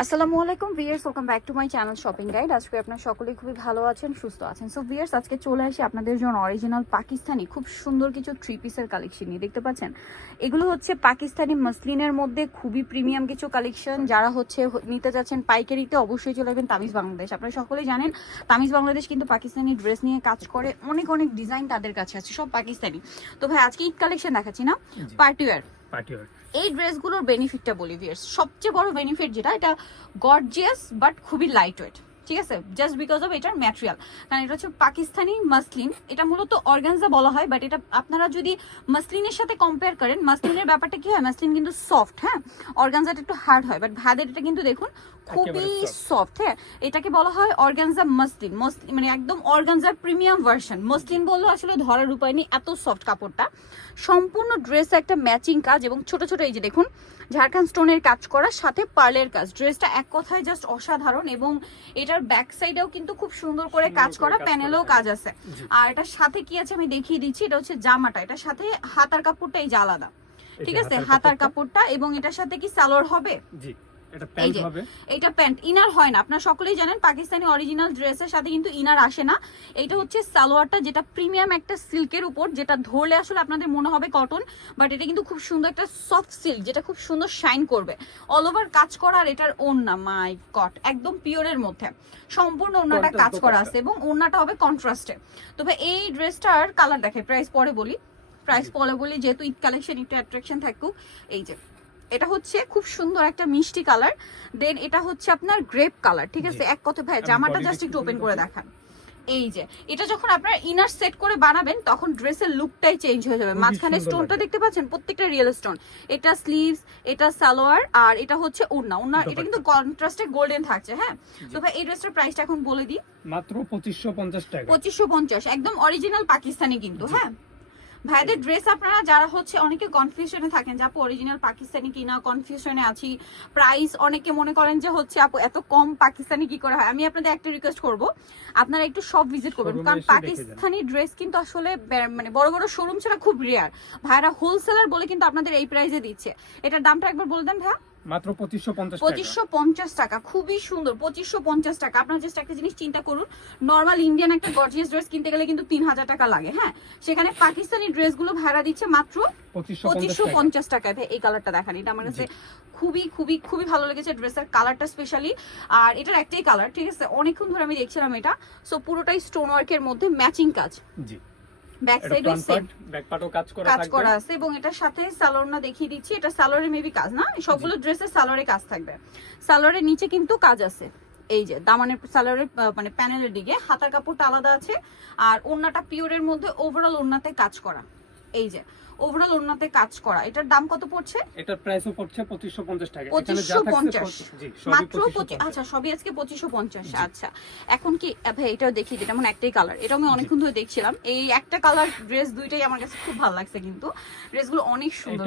আসসালামু আলাইকুম viewers, welcome back to my channel shopping guide. আজকে আপনারা সকলেই খুবই ভালো আছেন, সুস্থ আছেন। সো ভিউয়ার্স, আজকে চলে আসি আপনাদের জন্য অরিজিনাল পাকিস্তানি খুব সুন্দর কিছু থ্রি পিসের কালেকশন নিয়ে। দেখতে পাচ্ছেন এগুলো হচ্ছে পাকিস্তানি মসলিনের মধ্যে খুবই প্রিমিয়াম কিছু কালেকশন। যারা হচ্ছে নিতে যাচ্ছেন পাইকারিতে, অবশ্যই চলে যাবেন তামিজ বাংলাদেশ। আপনারা সকলেই জানেন তামিজ বাংলাদেশ কিন্তু পাকিস্তানি ড্রেস নিয়ে কাজ করে, অনেক অনেক ডিজাইন তাদের কাছে আছে, সব পাকিস্তানি। তো ভাই আজকে ঈদ কালেকশন দেখাচ্ছি না, পার্টি ওয়্যার। এই ড্রেসগুলোর বেনিফিটটা বলি ভিউয়ার্স, সবচেয়ে বড় বেনিফিট যেটা, এটা গর্জিয়াস বাট খুবই লাইট ওয়েট, ঠিক আছে, জাস্ট বিকজ অফ এটার ম্যাটেরিয়াল। কারণ এটা হচ্ছে পাকিস্তানি মাসলিন, এটা মূলত অর্গানজা বলা হয়, বাট এটা আপনারা যদি মাসলিনের সাথে কম্পেয়ার করেন, মাসলিনের ব্যাপারটা কি হয়, মাসলিন কিন্তু সফট, হ্যাঁ, অর্গানজাটা একটু হার্ড হয়, বাট ভাদের এটা কিন্তু দেখুন খুবই সফট। হ্যাঁ, এটাকে বলা হয় অর্গানজা মসলিন, মানে একদম অর্গানজার প্রিমিয়াম ভার্সন। মসলিন বললেও আসলে ধরার উপায় নেই, এত সফট কাপড়টা। সম্পূর্ণ ড্রেসে একটা ম্যাচিং কাজ এবং ছোট ছোট এই যে দেখুন ঝাড়খান্ড স্টোনের কাজ করা, সাথে পার্লের কাজ। ড্রেসটা এক কথায় জাস্ট অসাধারণ। এবং এটার ব্যাক সাইডেও কিন্তু খুব সুন্দর করে কাজ করা, প্যানেলেও কাজ আছে। আর এটার সাথে কি আছে আমি দেখিয়ে দিচ্ছি। এটা হচ্ছে জামাটা, এটার সাথে হাতার কাপড়টা এই যে আলাদা, ঠিক আছে, হাতার কাপড়টা। এবং এটার সাথে কি সালোয়ার হবে? এটা প্যান্ট, ইনার হয় না। আপনারা সকলেই জানেন পাকিস্তানি অরিজিনাল ড্রেসের সাথে কিন্তু ইনার আসে না। এটা হচ্ছে সালোয়ারটা, যেটা প্রিমিয়াম একটা সিল্কের উপর, যেটা ধরলে আসলে আপনাদের মনে হবে কটন, বাট এটা কিন্তু খুব সুন্দর একটা সফট সিল্ক, যেটা খুব সুন্দর শাইন করবে। অল ওভার কাজ করা। আর এটার ওড়না, মাই গড, একদম পিওরের মধ্যে সম্পূর্ণ ওড়নাটা কাজ করা আছে এবং ওড়নাটা হবে কন্ট্রাস্টে। তবে এই ড্রেসটার কালার দেখে, প্রাইস পরে বলি, যেহেতু ঈদ কালেকশন একটু অ্যাট্রাকশন থাকুক। এই যে এটা হচ্ছে খুব সুন্দর একটা মিষ্টি কালার, দেন এটা হচ্ছে আপনার গ্রেপ কালার, ঠিক আছে। এক কথা ভাই জামাটা জাস্ট একটু ওপেন করে দেখান। এই যে এটা যখন আপনার ইনার সেট করে বানাবেন তখন ড্রেসের লুকটাই চেঞ্জ হয়ে যাবে। মাঝখানে স্টোনটা দেখতে পাচ্ছেন, প্রত্যেকটা রিয়েল স্টোন। এটা স্লিভস, এটা সালোয়ার, আর এটা হচ্ছে ওড়না। এটা কিন্তু কন্ট্রাস্টে গোল্ডেন থাকছে। হ্যাঁ, তো ভাই এই ড্রেসটার প্রাইসটা এখন বলে দিই, মাত্র 2550 টাকা। 2550, একদম অরিজিনাল পাকিস্তানি কিন্তু। হ্যাঁ ভাইদের ড্রেস আপনারা যারা হচ্ছে অনেকে কনফিউশনে থাকেন যে আপু অরিজিনাল পাকিস্তানি কিনা, কনফিউশনে আছি, প্রাইস অনেকে মনে করেন যে হচ্ছে আপু এত কম পাকিস্তানি কি করে হয়। আমি আপনাদের একটা রিকোয়েস্ট করব, আপনারা একটু সব ভিজিট করবেন, কারণ পাকিস্তানি ড্রেস কিন্তু আসলে মানে বড় বড় শোরুম ছাড়া খুব রেয়ার। ভাইরা হোলসেলার বলে কিন্তু আপনাদের এই প্রাইসে দিচ্ছে। এটার দামটা একবার বলে দেন ভাইয়া। মাত্র 2550 টাকা, খুবই সুন্দর। 2550 টাকা। আপনারা জাস্ট একটা জিনিস চিন্তা করুন, নরমাল ইন্ডিয়ান একটা গর্জিয়াস ড্রেস কিনতে গেলে কিন্তু 3000 টাকা লাগে। হ্যাঁ, সেখানে পাকিস্তানি ড্রেসগুলো ভাড়া দিচ্ছে মাত্র 2550 টাকায়। ভাই এই কালারটা দেখান, এটা আমার কাছে খুবই খুবই খুবই ভালো লেগেছে ড্রেসের কালারটা স্পেশালি। আর এটার একটাই কালার, ঠিক আছে, অনেকক্ষণ ধরে আমি দেখছিলাম এটা। সো পুরোটাই স্টোন ওয়ার্কের মধ্যে ম্যাচিং কাজ। জি, ব্যাক সাইডও সেম ব্যাক পার্টও কাজ করা আছে। এবং এটার সাথে সালোয়ারটা দেখিয়ে দিচ্ছি, এটা সালোয়ারে মেবি কাজ না, সবগুলো ড্রেসে সালোয়ারে কাজ থাকবে। সালোয়ারের নিচে কিন্তু কাজ আছে, এই যে দামানের সালোয়ারের মানে প্যানেলের দিকে হাতার কাপড়টা আলাদা আছে। আর ওড়নাটা পিওরের মধ্যে ওভারঅল ওড়নাতে কাজ করা, এই যে ওভারঅল ওড়নাতে কাজ করা। এটার দাম কত পড়ছে? এটার প্রাইসও পড়ছে 2550 টাকা। 2550 মাত্র। আচ্ছা, সবই আজকে 2550। আচ্ছা, এখন কি ভাই এটাও দেখি, এটা মানে একটাই কালার, এটা আমি অনেকক্ষণ ধরে দেখছিলাম। এই একটা কালার ড্রেস দুইটাই আমার কাছে খুব ভালো লাগছে, কিন্তু ড্রেসগুলো অনেক সুন্দর।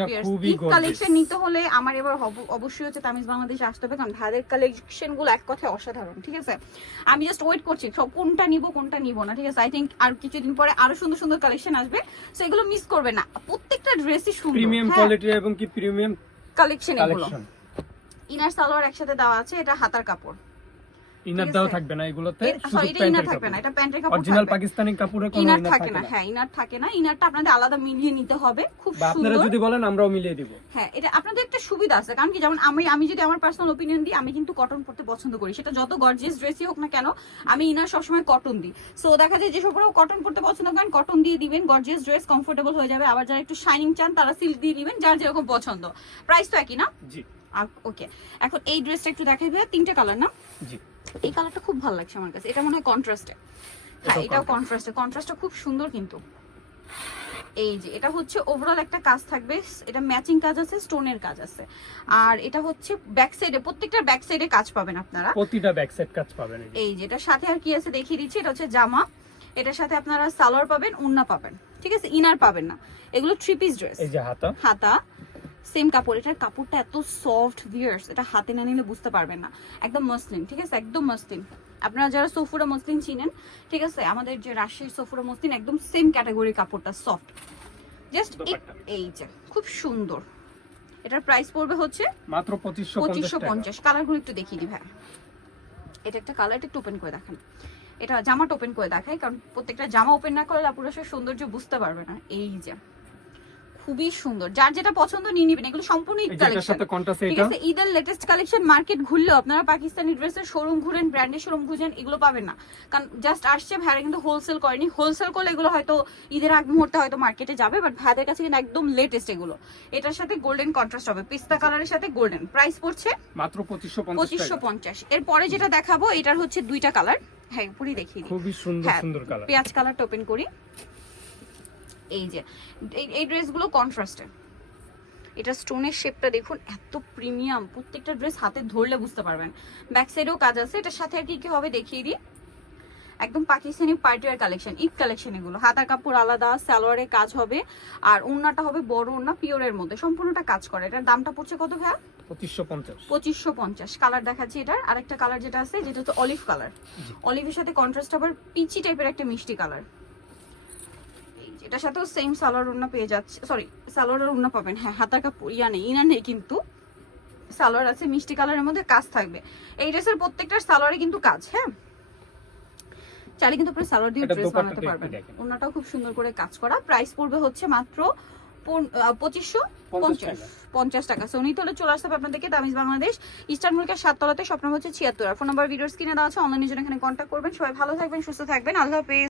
ঈদ কালেকশন নিতে হলে আমার এবার অবশ্যই হচ্ছে তামিজ বাংলাদেশে আসতে হবে, কারণ ভাইদের কালেকশন গুলো এক কথায় অসাধারণ, ঠিক আছে। আমি জাস্ট ওয়েট করছি সব কোনটা নিব না, ঠিক আছে। আই থিঙ্ক আর কিছুদিন পরে আরো সুন্দর সুন্দর কালেকশন আসবে, সেগুলো মিস করবে না। প্রত্যেকটা ড্রেসই সুন্দর, প্রিমিয়াম কোয়ালিটি এবং কি প্রিমিয়াম কালেকশন। এগুলো ইনার সালোয়ার একসাথে দেওয়া আছে, এটা হাতার কাপড়। ইনার দাও থাকবে না এগুলোতে, সরি এটা ইনার থাকবে না, এটা প্যান্টের কাপড়। অরিজিনাল পাকিস্তানি কাপড়ে কোনো ইনার থাকে না। হ্যাঁ, ইনার থাকে না, ইনারটা আপনাদের আলাদা মিলিয়ে নিতে হবে। খুব সুন্দর, আপনারা যদি বলেন আমরাও মিলিয়ে দিব। হ্যাঁ, এটা আপনাদের একটা সুবিধা আছে, কারণ কি যেমন আমি যদি আমার পার্সোনাল অপিনিয়ন দিই, আমি কিন্তু কটন পরতে পছন্দ করি, সেটা যত গর্জিয়াস ড্রেসই হোক না কেন, আমি ইনার সবসময় কটন দিই। সো দেখা যায় যে সবরাও কটন পরতে পছন্দ করেন, কটন দিয়ে দিবেন, গর্জিয়াস ড্রেস কমফোর্টেবল হয়ে যাবে। আবার যারা একটু শাইনিং চান তারা সিল্ক দিয়ে দিবেন, যার যেরকম পছন্দ। প্রাইস তো একই না? জি, ওকে। এখন এই ড্রেসটা একটু দেখাই ভাই, তিনটা কালার না? জি, এই কালারটা খুব ভালো লাগছে আমার কাছে, এটা মনে হয় কন্ট্রাস্টে। হ্যাঁ, এটাও কন্ট্রাস্টটা খুব সুন্দর কিন্তু। এই যে এটা হচ্ছে ওভারঅল একটা কাজ থাকবে, এটা ম্যাচিং কাজ আছে, স্টোনের কাজ আছে। আর এটা হচ্ছে ব্যাক সাইডে, প্রত্যেকটার ব্যাক সাইডে কাজ পাবেন আপনারা, প্রতিটা ব্যাক সাইড কাজ পাবেন। এই যে এটার সাথে আর কি আছে দেখিয়ে দিচ্ছি। এটা হচ্ছে জামা, এটার সাথে আপনারা সালোয়ার পাবেন, ওড়না পাবেন, ঠিক আছে, ইনার পাবেন না। এগুলো থ্রি পিস ড্রেস। এই যে হাতা সেম কাপড়। এটার কাপড়টা এত সফট ভিউয়ার্স, এটা হাতে না নিলে বুঝতে পারবেন না। একদম মসলিন, ঠিক আছে, একদম মসলিন। আপনারা যারা সফুরা মসলিন চিনেন, ঠিক আছে, আমাদের যে রাজশাহীর সফুরা মসলিন একদম সেম ক্যাটাগরির কাপড়টা, সফট। জাস্ট এই যে খুব সুন্দর, এটার প্রাইস পড়বে হচ্ছে মাত্র 2550 টাকা। 2550। কালারগুলো একটু দেখিয়ে দিই ভাই। এটা একটা কালার, একটু ওপেন করে দেখান। এটা জামাটা ওপেন করে দেখাই, কারণ প্রত্যেকটা জামা ওপেন না করলে আপুরা সে সৌন্দর্য বুঝতে পারবে না। এই যে খুবই সুন্দর, যার যেটা পছন্দ নিয়ে নিবেন। এগুলো সম্পূর্ণ ঈদ এই যেটার কালেকশন, সাথে কন্ট্রাস্ট ঠিক এটা আছে? ঈদের লেটেস্ট কালেকশন। মার্কেট ঘুরলেও আপনারা পাকিস্তানি ড্রেসের শোরুম ঘুরেন, ব্র্যান্ডের শোরুম খুঁজেন, এগুলো পাবেন না। কারণ জাস্ট আসছে, ভাইরা কিন্তু হোলসেল করেনি। হোলসেল করলে এগুলো হয়তো ঈদের আগ মুহূর্তে হয়তো মার্কেটে যাবে, বাট ভাইদের কাছে কিন্তু একদম লেটেস্ট এগুলো। এটার সাথে গোল্ডেন কন্ট্রাস্ট হবে, পিস্তা কালারের সাথে গোল্ডেন। প্রাইস পড়ছে মাত্র 2550 টাকা। 2550। এরপরে যেটা দেখাবো, এটার হচ্ছে দুইটা কালার। হ্যাঁ পুরি দেখিয়ে দিই। খুবই সুন্দর হ্যাঁ, সুন্দর কালার। পেঁয়াজ কালারটা ওপেন করি। এই যে এই ড্রেসগুলো কন্ট্রাস্টে, এটা স্টোনের শেপটা দেখুন, এত প্রিমিয়াম। প্রত্যেকটা ড্রেস হাতে ধরলে বুঝতে পারবেন। ব্যাক সাইডেও কাজ আছে। এটার সাথে আর কি কি হবে দেখিয়ে দিই। একদম Pakistani party wear collection, Eid collection এগুলো। হাতার কাপড় আলাদা, সালোয়ারে কাজ হবে, আর ওড়নাটা হবে বড় ওড়না, পিওরের মধ্যে সম্পূর্ণটা কাজ করে। এটার দামটা পড়ছে কত ভাইয়া? 2550। 2550। কালার দেখাচ্ছি এটার। আরেকটা কালার যেটা আছে, যেটা হচ্ছে অলিভ কালার। অলিভের সাথে কন্ট্রাস্ট আবার পিচি টাইপের একটা মিষ্টি কালার। এটার সাথেও সেম সালোয়ার ওড়না পেয়ে যাচ্ছে, সরি সালোয়ারের ওড়না পাবেন। হ্যাঁ, হাতার কাপড় নেই, ইনার নেই, কিন্তু সালোয়ার আছে মিষ্টি কালারের মধ্যে, কাজ থাকবে। এই ড্রেসের প্রত্যেকটার সালোয়ারে কিন্তু কাজ। হ্যাঁ, চাইলে কিন্তু আপনি সালোয়ার দিয়ে এটা ড্রেস দোপাট্টাটা বানাতে পারবেন। একটু দেখেন। ওড়নাটাও খুব সুন্দর করে কাজ করা। প্রাইস পড়বে হচ্ছে মাত্র 2550 টাকা। সোনি তোলে চলে আসতে হবে আপনাদেরকে তামিজ বাংলাদেশ, ইস্টার্ন মল্লিকার 7 তলাতে, স্বপ্ন হচ্ছে 76। ফোন নাম্বার ভিডিওর স্ক্রিনে দেওয়া আছে। অনলাইনের জন্য এখানে কন্ট্যাক্ট করবেন। সবাই ভালো থাকবেন, সুস্থ থাকবেন। আল্লাহ হাফেজ।